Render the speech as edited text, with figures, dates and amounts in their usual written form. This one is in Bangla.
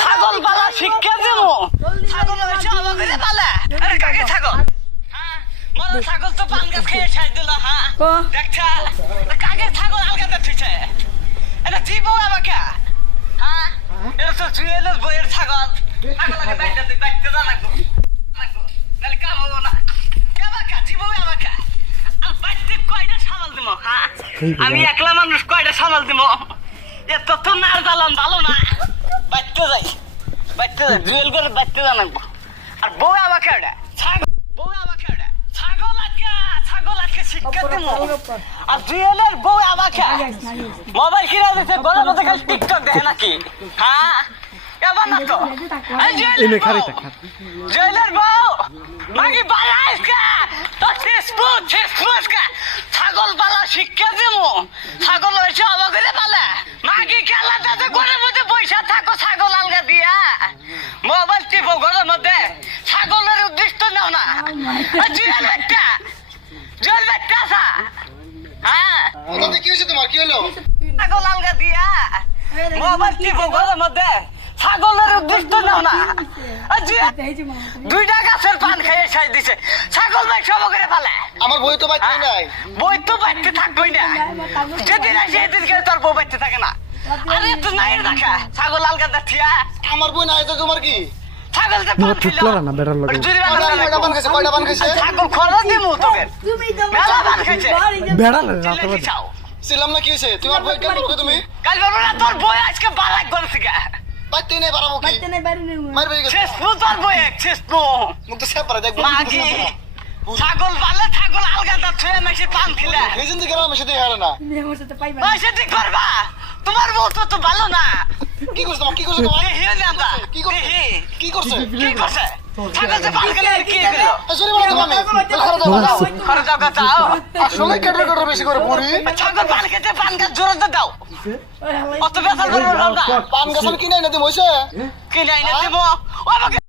ছাগল বালা শিক্ষা দেব ছাগল হয়েছে আমাদের বালা আরে কাকে ছাগল মরা ছাগল তো পান গাছ খেয়ে ছাই দিল হ্যাঁ দেখছা কাকে ছাগল আলগাতে ঠিছে এটা জীব আমাকে হ্যাঁ এটা তো জুয়েলের বইয়ের ছাগল ছাগলকে বাইতে জানাবো নাহলে কাম হবো না কেবাকা জীব আমাকে আর বাইতে কয়টা সামাল দিব হ্যাঁ আমি একলা মানুষ কয়টা সামাল দিব এত তো নার জ্বালান ভালো না বাইতে যাই জুয়েল করে বাইতে জানাবো আর বউ আমাকে ওটা বউ আমাকে ওটা ছাগল আজকে শিক্ষা দিব আর জুয়েলের বউ আমাকে মোবাইল কিনা দিতে গলার মধ্যে খালি টিকটক দেখে নাকি হ্যাঁ এবার না তো জুয়েলের বউ মাগি বালা আজকে তো ছাগল বালা শিক্ষা দিব ছাগল হয়েছে আমাকে বালা মাগি খেলা দাদা ঘরের মধ্যে পয়সা থাকো ছাগল আলগা দিয়া মোবাইল টিপো ঘরের মধ্যে ছাগলের উদ্দেশ্য নাও না জুয়েল বাচ্চা আসা হ্যাঁ কি হয়েছে তোমার কি হলো ছাগল আলগা দিয়া মোবাইল টিপো ঘরের মধ্যে ছাগলের উদ্দেশ্য নাও না দুইটা গাছের পান খাইয়ে ছাই দিছে ছাগল ভাই সব করে ফেলে আমার বই তো বাচ্চা নাই বই তো বাচ্চা থাকবোই না যেদিন আসে সেদিন করে তোর বউ বাচ্চা থাকে না আরে তো নাই দেখা ছাগল আলগা দেখিয়া আমার বই নাই তো তোমার কি ছাগল যে পান ছিল কয়টা পান খাইছে ছাগল খরচ দিমু তোকে মেলা পান খাইছে বেড়া না ছিলাম না কি হয়েছে তোমার বই কেন করবে তুমি কাল বাবা না তোর বই আজকে বালাক করছে গা বাচ্চা নেই বাড়াবো কি মারবে গেছে শেষ পু তোর বই শেষ পু মুখ তো সেপারে দেখবো মাগি ছাগল বালে ছাগল আলগা দা ছুঁয়ে মেশে পান খিলা এই জিন্দি আমার সাথে হারে না পয়সা ঠিক করবা তোমার বউ তো ভালো না কি করছ তোমার কি করছ তোমার হিয়ে জানবা কি করছে কি করছে কি করছে ছাগল যে পান খেলে কি দিল আসলে বলো তুমি খরচ দাও দাও আসলে কেটে কেটে বেশি করে পুরি ছাগল পান খেতে পান গাছ জোরে দাও অত বেসাল করবো না পান গাছ কিনে না তুমি হইছে কি নাই না দেবো ও আমাকে